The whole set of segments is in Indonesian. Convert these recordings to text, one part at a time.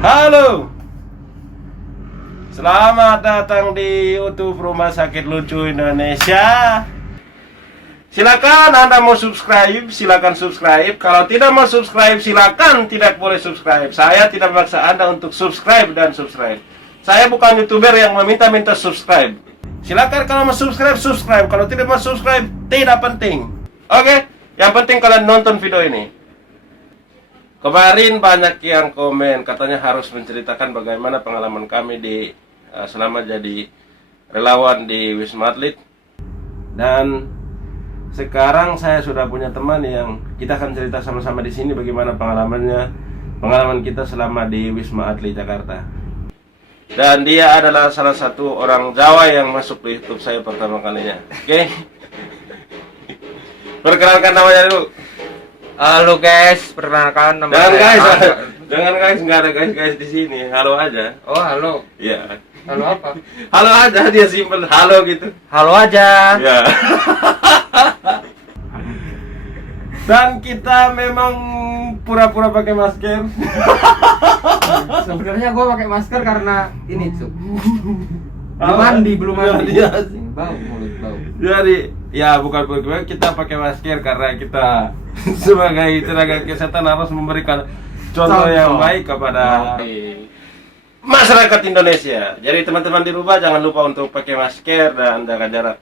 Halo, selamat datang di YouTube Rumah Sakit Lucu Indonesia. Silakan Anda mau subscribe, silakan subscribe. Kalau tidak mau subscribe, silakan tidak boleh subscribe. Saya tidak memaksa Anda untuk subscribe dan subscribe. Saya bukan YouTuber yang meminta-minta subscribe. Silakan kalau mau subscribe, subscribe. Kalau tidak mau subscribe, tidak penting. Oke, yang penting kalian nonton video ini. Kemarin banyak yang komen katanya harus menceritakan bagaimana pengalaman kami di selama jadi relawan di Wisma Atlet. Dan sekarang saya sudah punya teman yang kita akan cerita sama-sama di sini bagaimana pengalaman kita selama di Wisma Atlet Jakarta. Dan dia adalah salah satu orang Jawa yang masuk di YouTube saya pertama kalinya. Oke. Perkenalkan namanya dulu. Halo guys, perkenalkan nama Jangan guys, saya. jangan guys, nggak ada guys di sini. Halo aja. Oh halo, Iya. halo apa? Halo aja, dia simpen halo gitu. Halo aja. Ya. Dan kita memang pura-pura pakai masker. Sebenarnya gue pakai masker karena ini cuk. Belum mandi. Iya. Bau mulut bau. Jadi, ya bukan kita pakai masker karena kita sebagai tenaga kesehatan harus memberikan contoh yang baik kepada masyarakat Indonesia. Jadi teman-teman di rumah jangan lupa untuk pakai masker dan jaga jarak.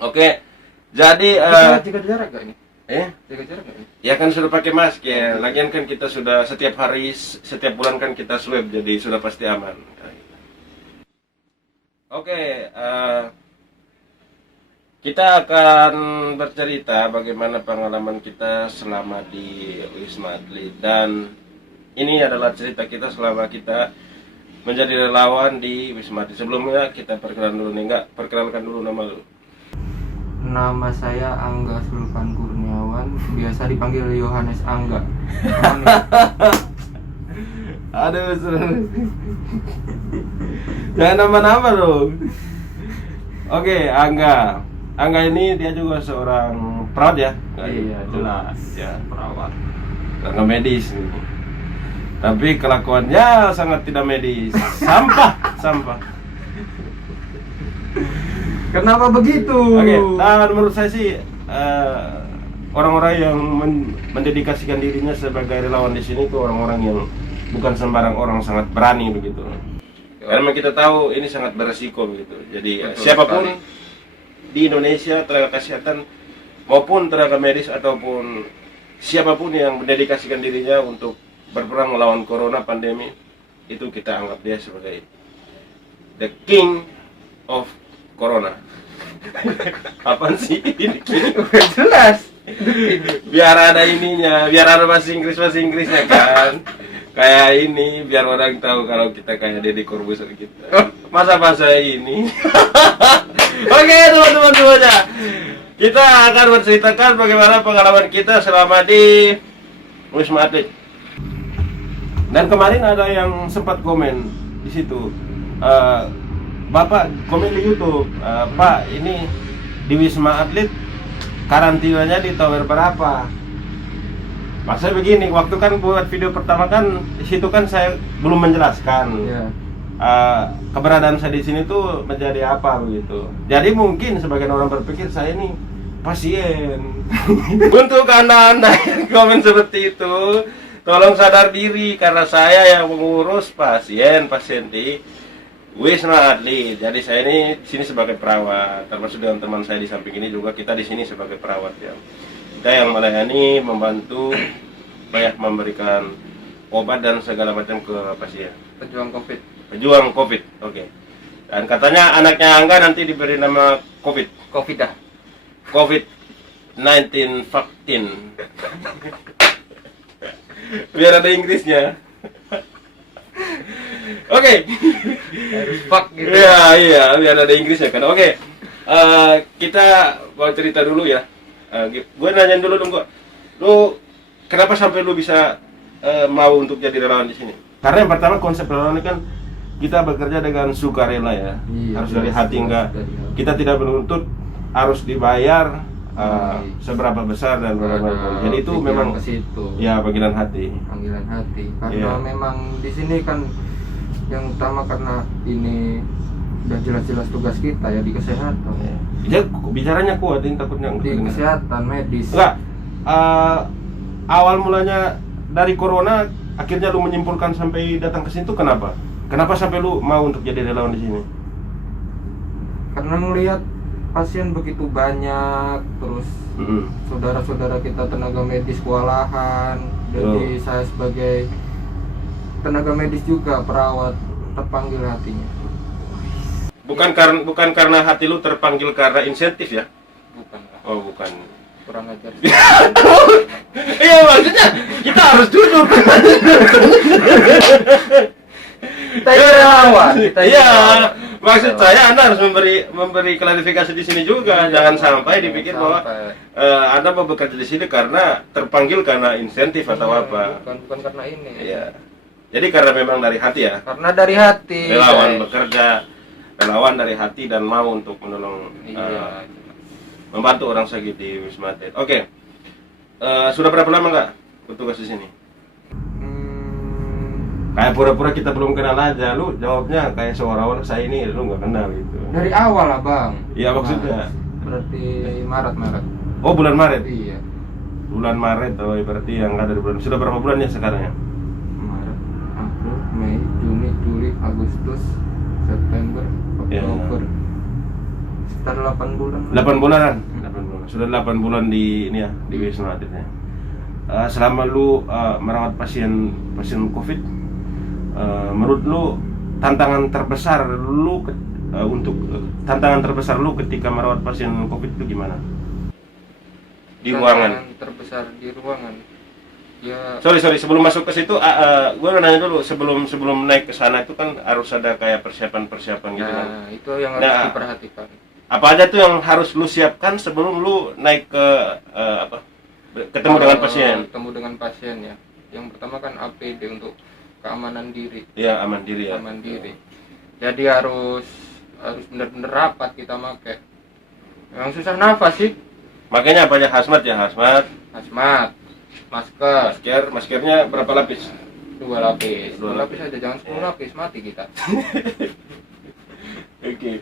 Oke. Jadi Jaga jarak gak ini? Jaga jarak gak ini? ya kan sudah pakai masker. Lagian kan kita sudah setiap hari, setiap bulan kan kita swab, jadi sudah pasti aman. Oke, kita akan bercerita bagaimana pengalaman kita selama di Wisma Atlet. Dan ini adalah cerita kita selama kita menjadi relawan di Wisma Atlet. Sebelumnya kita perkenalkan dulu nama lu. Nama saya Angga Sulpan Kurniawan, biasa dipanggil Yohanes Angga. Aduh, seru. Jangan nama-nama dong. Oke, Angga. Angga ini dia juga seorang perawat ya? Iya, jelas. Ya, Perawat. tenaga medis nih. Tapi kelakuannya sangat tidak medis. Sampah. Kenapa begitu? Oke, nah menurut saya sih orang-orang yang mendedikasikan dirinya sebagai relawan di sini itu orang-orang yang bukan sembarang orang, sangat berani begitu. Karena kita tahu ini sangat beresiko begitu. Jadi siapapun sekali. di Indonesia, tenaga kesehatan maupun tenaga medis ataupun siapapun yang mendedikasikan dirinya untuk berperang melawan corona pandemi, itu kita anggap dia sebagai the king of corona. Apaan sih ini? Udah jelas. Biar ada ininya, biar ada bahasa Inggrisnya kan. Kayak ini, biar orang tahu kalau kita kayak Deddy Corbuzier gitu. Masa bahasa ini. Oke, teman-teman semuanya. Kita akan menceritakan bagaimana pengalaman kita selama di Wisma Atlet. Dan kemarin ada yang sempat komen di situ. Bapak komen di YouTube, Pak, ini di Wisma Atlet karantinanya di tower berapa? Maksudnya begini, waktu kan buat video pertama kan di situ kan saya belum menjelaskan keberadaan saya di sini tuh menjadi apa begitu. Jadi mungkin sebagian orang berpikir saya ini pasien. Untuk anda yang komen seperti itu, tolong sadar diri karena saya yang mengurus pasien di Wisma Atlet. Jadi saya ini di sini sebagai perawat, termasuk dengan teman saya di samping ini juga kita di sini sebagai perawat ya. Kita yang melayani, membantu, banyak memberikan obat dan segala macam ke pasien. Pejuang COVID. Oke. Dan katanya anaknya Angga nanti diberi nama COVID. COVID dah. COVID-19 vaksin. Biar ada Inggrisnya. Oke. Harus fuck gitu. Iya, biar ada Inggrisnya kan. Oke. Kita mau cerita dulu ya. Gue nanyain dulu dong, lu kenapa sampai lu bisa mau untuk jadi relawan di sini? Karena yang pertama konsep relawan ini kan kita bekerja dengan sukarela ya. Iya, harus dari hati, enggak. dari hati. Kita tidak menuntut harus dibayar seberapa besar dan berapa Ada jadi itu pikiran memang ke situ. ya panggilan hati. Panggilan hati. Karena Iya. memang di sini kan yang utama karena ini udah jelas-jelas tugas kita ya di kesehatan. Ya, bicaranya kuat ini takutnya Di enggak. kesehatan medis. Enggak. Awal mulanya dari corona akhirnya lu menyimpulkan sampai datang ke sini tuh kenapa? Kenapa sampai lu mau untuk jadi relawan di sini? Karena melihat pasien begitu banyak, terus saudara-saudara kita tenaga medis kewalahan, jadi saya sebagai tenaga medis juga perawat terpanggil hatinya. Bukan karena hati lu terpanggil karena insentif ya? Bukan, Kak. Oh, bukan. Kurang ajar. Iya, maksudnya kita harus jujur. Kita relawan. Iya, maksud saya Anda harus memberi klarifikasi di sini juga. Jangan sampai dipikir bahwa Anda mau bekerja di sini karena terpanggil karena insentif atau apa. Bukan karena ini. Iya. Jadi karena memang dari hati ya. Karena dari hati. Relawan guys. bekerja, relawan dari hati dan mau untuk menolong, Iya. membantu orang sakit di Wisma Atlet. Oke. Sudah berapa lama nggak bertugas di sini? Kayak pura-pura kita belum kenal aja, lu jawabnya kayak seolah-olah saya ini lu nggak kenal gitu. Dari awal lah, Bang. Iya, maksudnya. Berarti Maret. Oh, bulan Maret. Iya. Bulan Maret, oh berarti yang ada di bulan. Sudah berapa bulan ya sekarang ya? Maret, April, Mei, Juni, Juli, Agustus, September, Iya. Oktober. Sekitar 8 bulan. 8 bulanan. 8 bulan. Sudah 8 bulan di ini ya, di Wisma Atlet ya. Selama lu merawat pasien Covid, menurut lu tantangan terbesar lu ketika merawat pasien Covid itu gimana? Di ruangan. Terbesar di ruangan. Ya. Sorry, sebelum masuk ke situ, gue nanya dulu, sebelum naik ke sana itu kan harus ada kayak persiapan gitu kan. Nah, itu yang harus diperhatikan. Apa aja tuh yang harus lu siapkan sebelum lu naik ke ketemu dengan pasien? Ketemu dengan pasien ya. Yang pertama kan APD untuk keamanan diri. Iya, aman diri ya. Aman diri. Jadi harus benar-benar rapat kita pakai. Yang susah nafas sih. Makanya banyak hazmat ya, hazmat. Hazmat, masker, Maskernya berapa lapis? 2 lapis. 2 2 lapis aja, jangan 10 lapis, mati kita. Oke.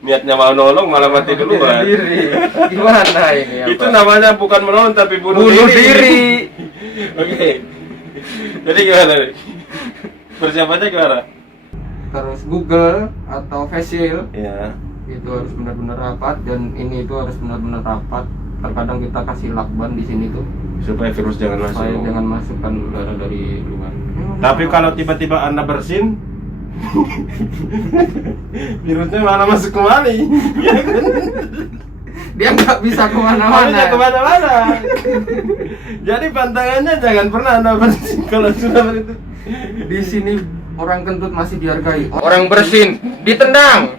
Niatnya mau nolong malah mati duluan. Diri. Gimana ini? Itu namanya bukan menolong tapi bunuh diri. Oke. Jadi gimana nih? Persiapannya gimana? Terus Google atau facial Ya. itu harus benar-benar rapat, dan ini itu harus benar-benar rapat. Terkadang kita kasih lakban di sini tuh Supaya virus jangan masuk. supaya jangan masukkan udara dari luar. Tapi kalau tiba-tiba Anda bersin, virusnya malah masuk kembali. Dia nggak bisa Harusnya kemana-mana. kemana-mana. Jadi pantangannya jangan pernah Anda bersin kalau sudah itu. Di sini orang kentut masih dihargai. Orang bersin ditendang.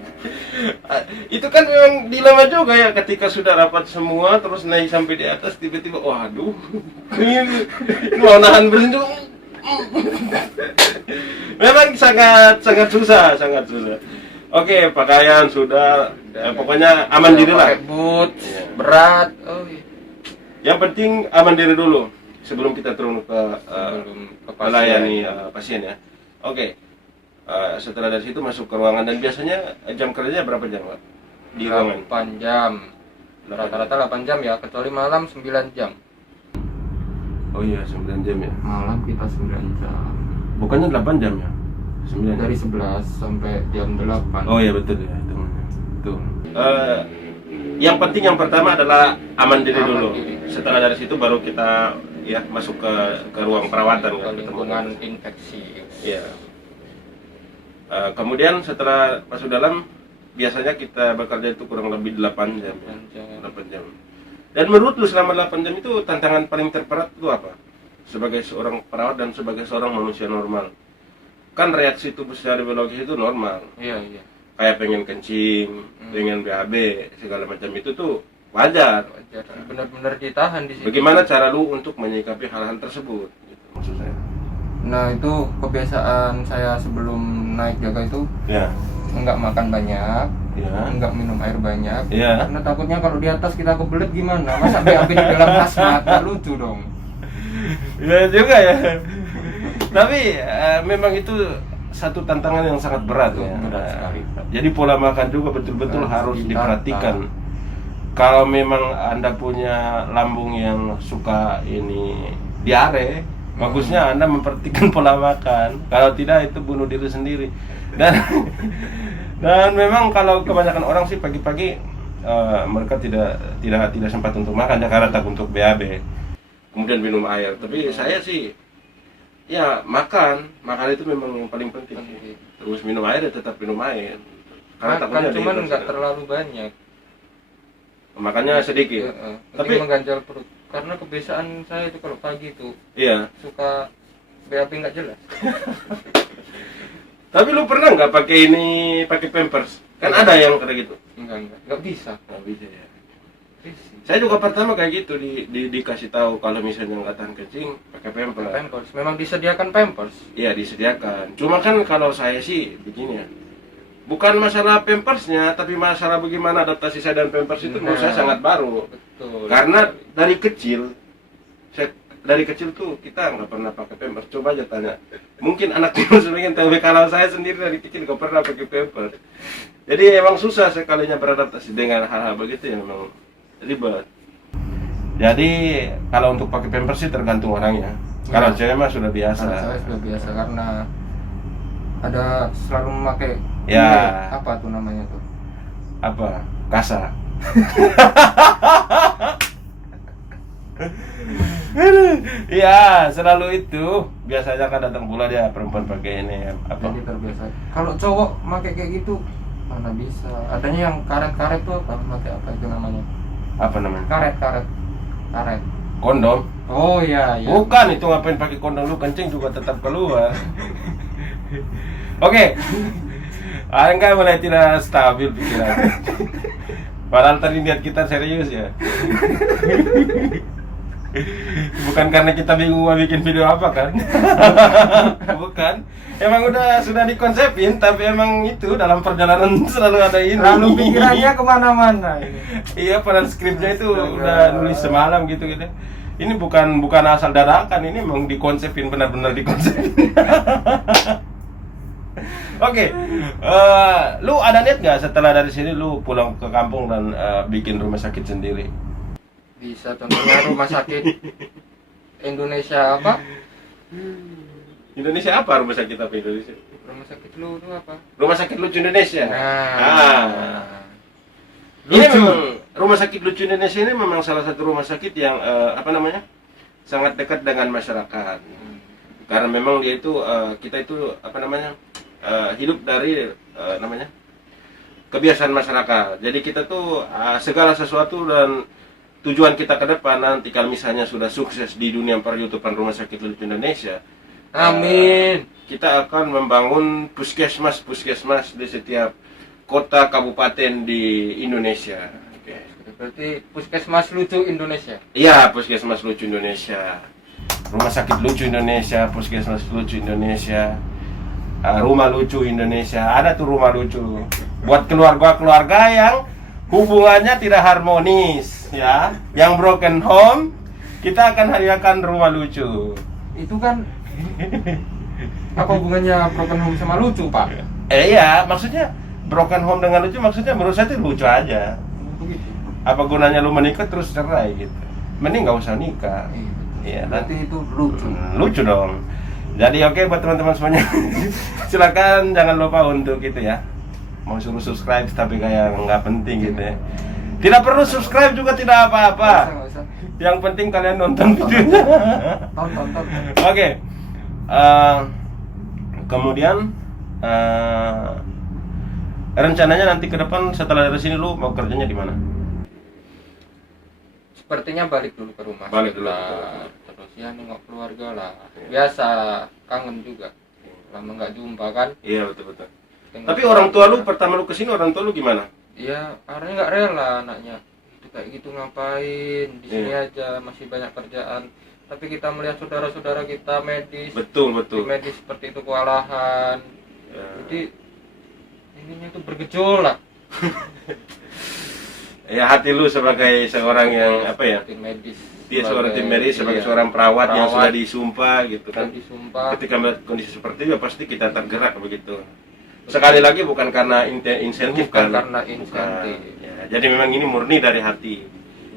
Itu kan memang dilema juga ya, ketika sudah rapat semua terus naik sampai di atas tiba-tiba waduh. Ini mau nahan bersin juga. Memang sangat susah. Oke, pakaian sudah, pokoknya aman diri lah. Pakai boot, Iya. berat. Oh iya. Yang penting aman diri dulu sebelum kita turun ke Sebelum ke pasien. melayani pasien ya. Oke. Setelah dari situ masuk ke ruangan, dan biasanya jam kerjanya berapa jam, Pak? Di ruangan? 8 jam. Rata-rata 8 jam ya, kecuali malam 9 jam. Oh iya, 9 jam ya. Malam kita 9 jam. Bukannya 8 jam ya? 9 Dari 11 sampai jam 8. Oh iya betul ya, teman. Tuh. Yang penting yang pertama adalah aman diri Aman dulu. diri. Setelah dari situ baru kita ya masuk ke ruang perawatan Ke kan, lingkungan infeksi. Iya. Kemudian setelah masuk dalam, biasanya kita bekerja itu kurang lebih 8 jam ya. 8 jam. Dan menurut lu selama 8 jam itu tantangan paling terberat itu apa? Sebagai seorang perawat dan sebagai seorang manusia normal. Kan reaksi tubuh secara biologis itu normal. Iya. Kayak pengen kencing, pengen BAB, segala macam itu tuh wajar. Wajar. Benar-benar ditahan di sini. Bagaimana cara lu untuk menyikapi hal-hal tersebut? Gitu, maksud saya. Nah, itu kebiasaan saya sebelum naik jaga itu. Ya. enggak makan banyak, Ya. enggak minum air banyak. Ya. Karena takutnya kalau di atas kita kebelet gimana? Masa BAB di dalam hazmat? Nggak lucu dong. Ya juga ya. Tapi memang itu satu tantangan yang sangat berat ya. Berat sekali. Jadi pola makan juga betul-betul Harus harus ditata. diperhatikan. Kalau memang Anda punya lambung yang suka ini diare, bagusnya Anda memperhatikan pola makan. Kalau tidak itu bunuh diri sendiri. Dan dan memang kalau kebanyakan orang sih pagi-pagi mereka tidak sempat untuk makan ya karena takut untuk BAB. Kemudian minum air. Tapi saya sih ya makan itu memang yang paling penting. Terus minum air ya tetap minum air. Karena Makan takutnya cuman dehidrasi. nggak terlalu banyak. Makannya sedikit. Tapi Tapi mengganjal perut. Karena kebiasaan saya itu kalau pagi itu iya. suka BAB nggak jelas. Tapi lu pernah nggak pakai Pampers? Kan ada yang kayak gitu. Nggak bisa. Nggak bisa ya. Risih. Saya juga pertama kayak gitu dikasih tahu kalau misalnya nggak tahan kencing pakai Pampers. Pampers. Memang disediakan Pampers. Iya disediakan. Cuma kan kalau saya sih begini ya. Bukan masalah Pampersnya, tapi masalah bagaimana adaptasi saya dan Pampers itu menurut saya sangat baru. Betul. Karena dari kecil tuh kita nggak pernah pakai Pampers. Coba aja tanya. Mungkin anak timus pengen tahu, kalau saya sendiri dari kecil nggak pernah pakai Pampers. Jadi emang susah sekalinya beradaptasi dengan hal-hal begitu yang memang ribet. Jadi kalau untuk pakai Pampers sih tergantung orangnya. Kalau Ya. cewek mah sudah biasa. Kalau saya sudah biasa karena ada selalu memakai Ya. ini, apa tuh namanya tuh? Apa? Kasa. Ya, selalu itu. Biasanya kan datang pula dia perempuan pakai ini apa? Jadi terbiasa. Kalau cowok pakai kayak gitu mana bisa? Adanya yang karet-karet tuh apa? Pakai apa itu namanya? Apa namanya? Karet. Kondom. Oh iya. Bukan, itu ngapain pakai kondom, lu kencing juga tetap keluar. Oke. Angga mulai tidak stabil pikiran. Padahal tadi niat kita serius ya. Bukan karena kita bingung mau bikin video apa kan? Bukan. Emang sudah dikonsepin, tapi emang itu dalam perjalanan selalu ada ini. Lalu pikirannya kemana-mana ini. Iya, padahal skripnya itu udah nulis semalam gitu. Ini bukan asal dadakan, ini memang dikonsepin, benar-benar dikonsepin. Oke, lu ada niat nggak setelah dari sini lu pulang ke kampung dan bikin rumah sakit sendiri? Bisa, contohnya rumah sakit Indonesia apa? Indonesia apa rumah sakit apa Indonesia? Rumah sakit lu itu apa? Rumah sakit lucu Indonesia. Nah. Ini Lucu. memang rumah sakit lucu Indonesia ini memang salah satu rumah sakit yang sangat dekat dengan masyarakat. Karena memang dia itu kita itu hidup dari kebiasaan masyarakat. Jadi kita tuh segala sesuatu dan tujuan kita ke depan nanti kalau misalnya sudah sukses di dunia per-YouTubean Rumah Sakit Lucu Indonesia, Amin. kita akan membangun puskesmas di setiap kota kabupaten di Indonesia. Oke. Berarti Puskesmas Lucu Indonesia. Iya, Puskesmas Lucu Indonesia, Rumah Sakit Lucu Indonesia, Puskesmas Lucu Indonesia, Rumah Lucu Indonesia. Ada tuh rumah lucu buat keluarga-keluarga yang hubungannya tidak harmonis, ya, yang broken home. Kita akan hadiahkan rumah lucu. Itu kan apa hubungannya broken home sama lucu, Pak? Iya, maksudnya broken home dengan lucu, maksudnya menurut saya itu lucu aja. Begitu. Apa gunanya lu menikah terus cerai gitu? Mending nggak usah nikah. Iya, Berarti itu lucu. lucu dong. Jadi oke buat teman-teman semuanya. Silakan jangan lupa untuk gitu ya. Mau suruh subscribe tapi kayak nggak penting gitu ya. Tidak perlu subscribe juga tidak apa-apa. Nggak usah. Yang penting kalian nonton videonya. Tonton. Oke. Kemudian rencananya nanti ke depan setelah dari sini lu mau kerjanya di mana? Sepertinya balik dulu ke rumah. Balik dulu. sebentar. Terus ya nengok keluarga lah. Biasa, kangen juga. Lama nggak jumpa kan. Iya betul. Tengok Tapi orang tua lu keluarga. pertama lu kesini orang tua lu gimana? Iya, karena nggak rela anaknya. Itu kayak gitu ngapain? Di sini Iya. aja masih banyak kerjaan. Tapi kita melihat saudara-saudara kita medis, Betul. di medis seperti itu kewalahan. Ya. Jadi ini ininya itu bergejolak. Ya hati lu sebagai seorang yang apa ya? Tim medis. Dia seorang tim medis sebagai iya, seorang perawat yang perawat. sudah disumpah gitu kan. Sudah disumpah. Ketika melihat kondisi seperti itu ya pasti kita tergerak begitu. Sekali lagi bukan karena insentif Bukan kan? karena insentif. Ya, jadi memang ini murni dari hati.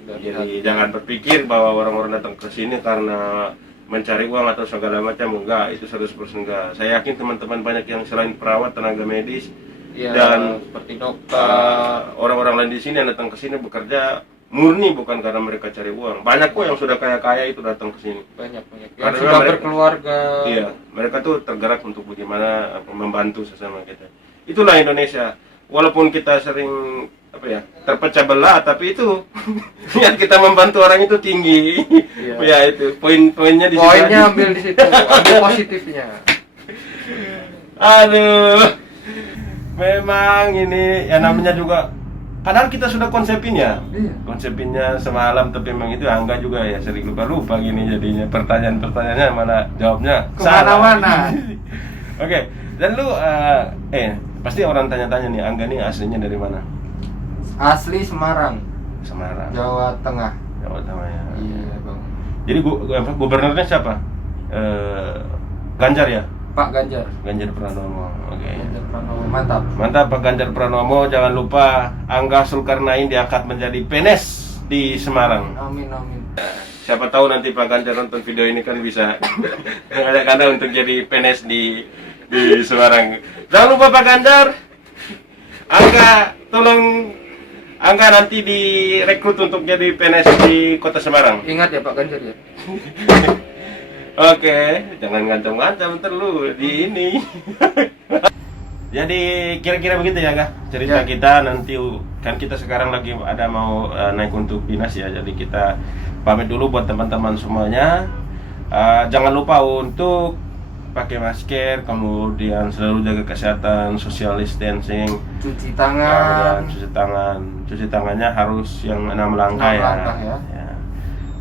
Dari Jadi hati. jangan berpikir bahwa orang-orang datang ke sini karena mencari uang atau segala macam, enggak, itu 100% enggak. Saya yakin teman-teman banyak yang selain perawat, tenaga medis Ya, dan seperti dokter. orang-orang lain di sini yang datang ke sini bekerja murni bukan karena mereka cari uang. Banyak kok yang sudah kaya-kaya itu datang ke sini. banyak yang Karena sudah mereka- berkeluarga. Iya, mereka tuh tergerak untuk bagaimana membantu sesama kita. Itulah Indonesia. Walaupun kita sering apa ya terpecah belah, tapi itu niat kita membantu orang itu tinggi. Iya. Ya itu poin-poinnya di situ. Poinnya aja. ambil di situ, ambil positifnya. Aduh, memang ini yang namanya juga. Padahal kita sudah konsepinnya. Iya. Konsepinnya semalam, tapi memang itu Angga juga ya sering lupa-lupa gini jadinya pertanyaan-pertanyaannya malah jawabnya Kemana-mana. Oke, dan lu pasti orang tanya-tanya nih Angga nih aslinya dari mana? Asli Semarang, Semarang, Jawa Tengah. Jawa Tengah ya. Iya, Bang. Jadi gubernurnya siapa? Ganjar ya? Pak Ganjar. Ganjar Pranowo. Oke. Ganjar Pranowo, mantap. Mantap Pak Ganjar Pranowo, jangan lupa Angga Zulkarnain diangkat menjadi PNS di Semarang. Amin amin. Siapa tahu nanti Pak Ganjar nonton video ini kan bisa mengajak Anda untuk jadi PNS di Semarang. Jangan lupa Pak Ganjar, Angga tolong Angga nanti direkrut untuk jadi PNS di Kota Semarang. Ingat ya Pak Ganjar ya. Oke, jangan ngancam-ngancam ntar lu di ini. Jadi kira-kira begitu ya Kak cerita Ya. kita nanti kan kita sekarang lagi ada mau naik untuk dinas ya. Jadi kita pamit dulu buat teman-teman semuanya. Jangan lupa untuk pakai masker, kemudian selalu jaga kesehatan, social distancing, Cuci kemudian tangan. cuci tangannya harus yang 6 langkah 6 ya. langkah ya.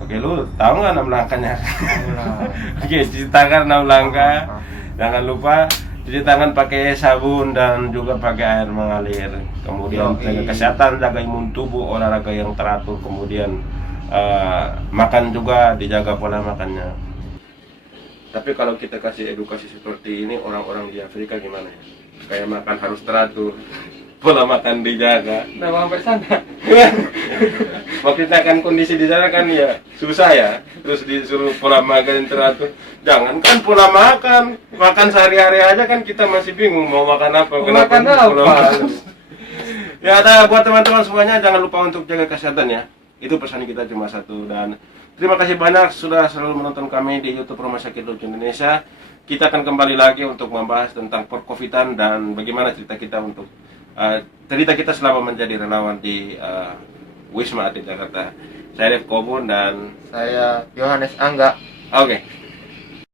Oke, lu tahu nggak 6 langkahnya? Nah, Oke, cuci tangan 6 langkah. Jangan lupa cuci tangan pakai sabun dan juga pakai air mengalir. Kemudian Yoi. jaga kesehatan, jaga imun tubuh, olahraga yang teratur. Kemudian makan juga, dijaga pola makannya. Tapi kalau kita kasih edukasi seperti ini, orang-orang di Afrika gimana ya? Kayak makan harus teratur, pola makan dijaga. udah sampai sana. Maksudnya kan kondisi di sana kan ya susah ya, terus disuruh pola makan yang teratur. Jangankan pola makan, makan sehari-hari aja kan kita masih bingung mau makan apa. Mau kenapa makan pola apa? makan. Ya, ada buat teman-teman semuanya jangan lupa untuk jaga kesehatan ya. Itu pesan kita cuma satu, dan terima kasih banyak sudah selalu menonton kami di YouTube Rumah Sakit Lucu Indonesia. Kita akan kembali lagi untuk membahas tentang perkovidan dan bagaimana cerita kita untuk cerita kita selama menjadi relawan di Wisma Atlet Jakarta. Saya Dev Kobun dan Saya Yohanes Angga. oke.